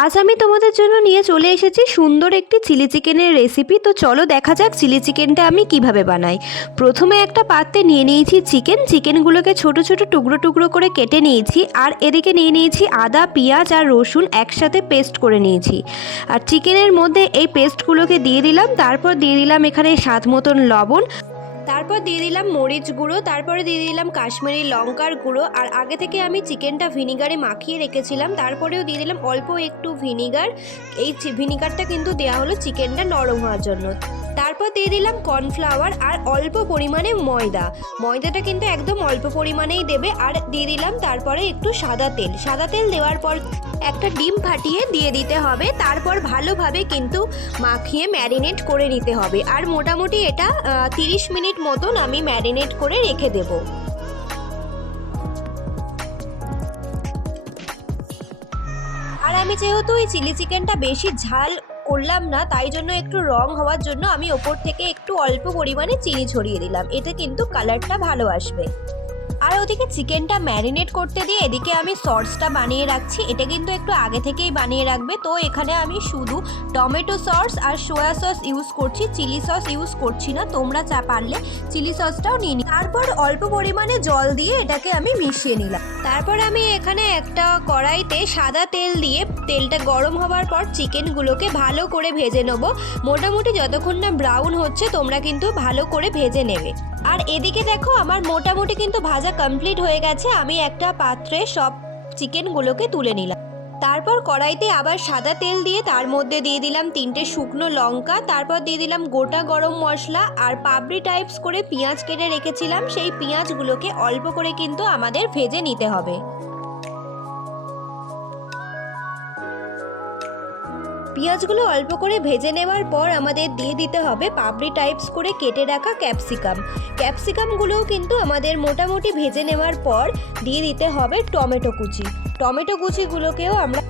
আজ আমি তোমাদের জন্য নিয়ে চলে এসেছি সুন্দর একটি চিলি চিকেনের রেসিপি। তো চলো দেখা যাক চিলি চিকেনটা আমি কিভাবে বানাই। প্রথমে একটা পাত্রে নিয়ে নিয়েছি চিকেনগুলোকে ছোট ছোট টুকরো টুকরো করে কেটে নিয়েছি। আর এদিকে নিয়ে নিয়েছি আদা, পেঁয়াজ আর রসুন একসাথে পেস্ট করে নিয়েছি। আর চিকেনের মধ্যে এই পেস্টগুলোকে দিয়ে দিলাম। তারপর দিয়ে দিলাম এখানে স্বাদ মতন লবণ, তারপর দিয়ে দিলাম মরিচ গুঁড়ো, তারপরে দিয়ে দিলাম কাশ্মীরি লঙ্কার গুঁড়ো। আর আগে থেকে আমি চিকেনটা ভিনিগারে মাখিয়ে রেখেছিলাম, তারপরেও দিয়ে দিলাম অল্প একটু ভিনিগার। এই ভিনিগারটা কিন্তু দেওয়া হলো চিকেনটা নরম হওয়ার জন্য। তারপর দিয়ে দিলাম কর্নফ্লাওয়ার আর অল্প পরিমাণে ময়দাটা কিন্তু একদম অল্প পরিমাণেই দেবে। আর দিয়ে দিলাম তারপরে একটু সাদা তেল দেওয়ার পর একটা ডিম ফাটিয়ে দিয়ে দিতে হবে। তারপর ভালোভাবে কিন্তু মাখিয়ে ম্যারিনেট করে নিতে হবে। আর মোটামুটি এটা 30 মিনিট মতন আমি ম্যারিনেট করে রেখে দেব। আর আমি যেহেতু এই চিলি চিকেনটা বেশি ঝাল করলাম না, তাই জন্য একটু রং হওয়ার জন্য আমি ওপর থেকে একটু অল্প পরিমাণে চিনি ছড়িয়ে দিলাম। এতে কিন্তু কালারটা ভালো আসবে। আর ওদিকে চিকেনটা ম্যারিনেট করতে দিয়ে এদিকে আমি সসটা বানিয়ে রাখছি। এটা কিন্তু একটু আগে থেকেই বানিয়ে রাখবে। তো এখানে আমি শুধু টমেটো সস আর সোয়া সস ইউজ করছি, চিলি সস ইউজ করছি না। তোমরা পারলে চিলি সসটাও নিয়ে নিই। তারপর অল্প পরিমাণে জল দিয়ে এটাকে আমি মিশিয়ে নিলাম। তারপর আমি এখানে একটা কড়াইতে সাদা তেল দিয়ে তেলটা গরম হওয়ার পর চিকেনগুলোকে ভালো করে ভেজে নেবো। মোটামুটি যতক্ষণ না ব্রাউন হচ্ছে তোমরা কিন্তু ভালো করে ভেজে নেবে। আর এদিকে দেখো আমার মোটামুটি কিন্তু ভাজা কমপ্লিট হয়ে গেছে। আমি একটা পাত্রে সব চিকেনগুলোকে তুলে নিলাম। তারপর কড়াইতে আবার সাদা তেল দিয়ে তার মধ্যে দিয়ে দিলাম 3টে শুকনো লঙ্কা, তারপর দিয়ে দিলাম গোটা গরম মশলা আর পাপড়ি টাইপস করে পেঁয়াজ কেটে রেখেছিলাম। সেই পেঁয়াজগুলোকে অল্প করে কিন্তু আমাদের ভেজে নিতে হবে। পেঁয়াজগুলো অল্প করে ভেজে নেওয়ার পর আমাদের দিয়ে দিতে হবে পাপড়ি টাইপস করে কেটে রাখা ক্যাপসিকামগুলোও কিন্তু আমাদের মোটামুটি ভেজে নেওয়ার পর দিয়ে দিতে হবে টমেটো কুচিগুলোকেও আমরা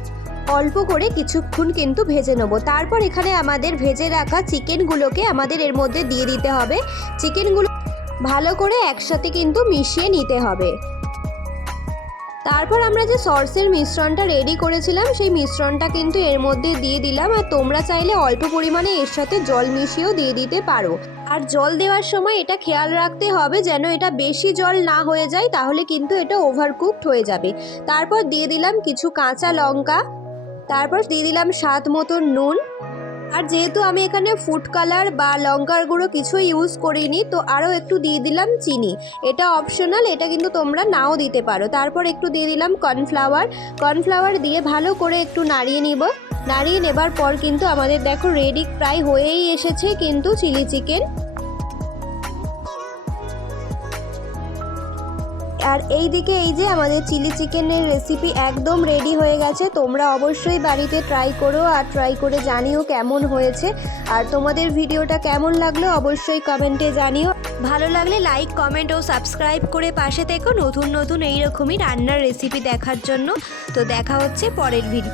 অল্প করে কিছুক্ষণ কিন্তু ভেজে নেব। তারপর এখানে আমাদের ভেজে রাখা চিকেনগুলোকে আমাদের এর মধ্যে দিয়ে দিতে হবে। চিকেনগুলো ভালো করে একসাথে কিন্তু মিশিয়ে নিতে হবে। তারপর আমরা যে সসের মিশ্রণটা রেডি করেছিলাম সেই মিশ্রণটা কিন্তু এর মধ্যে দিয়ে দিলাম। আর তোমরা চাইলে অল্প পরিমাণে এর সাথে জল মিশিয়েও দিয়ে দিতে পারো। আর জল দেওয়ার সময় এটা খেয়াল রাখতে হবে যেন এটা বেশি জল না হয়ে যায়, তাহলে কিন্তু এটা ওভারকুকড হয়ে যাবে। তারপর দিয়ে দিলাম কিছু কাঁচা লঙ্কা, তারপর দিয়ে দিলাম স্বাদ মতো নুন। আর যেহেতু আমি এখানে ফুড কালার বা লঙ্কার গুঁড়ো কিছু ইউজ করিনি, তো আরও একটু দিয়ে দিলাম চিনি। এটা অপশনাল, এটা কিন্তু তোমরা নাও দিতে পারো। তারপর একটু দিয়ে দিলাম কর্নফ্লাওয়ার দিয়ে ভালো করে একটু নাড়িয়ে নেবার পর কিন্তু আমাদের দেখো রেডি প্রায় হয়েই এসেছে কিন্তু চিলি চিকেন। আর এই দিকে এই যে আমাদের চিলি চিকেনের রেসিপি একদম রেডি হয়ে গেছে। তোমরা অবশ্যই বাড়িতে ট্রাই করো আর ট্রাই করে জানিও কেমন হয়েছে। আর তোমাদের ভিডিওটা কেমন লাগলো অবশ্যই কমেন্টে জানিও। ভালো লাগলে লাইক, কমেন্ট ও সাবস্ক্রাইব করে পাশে থেকো নতুন এইরকমই রান্নার রেসিপি দেখার জন্য। তো দেখা হচ্ছে পরের ভিডিও।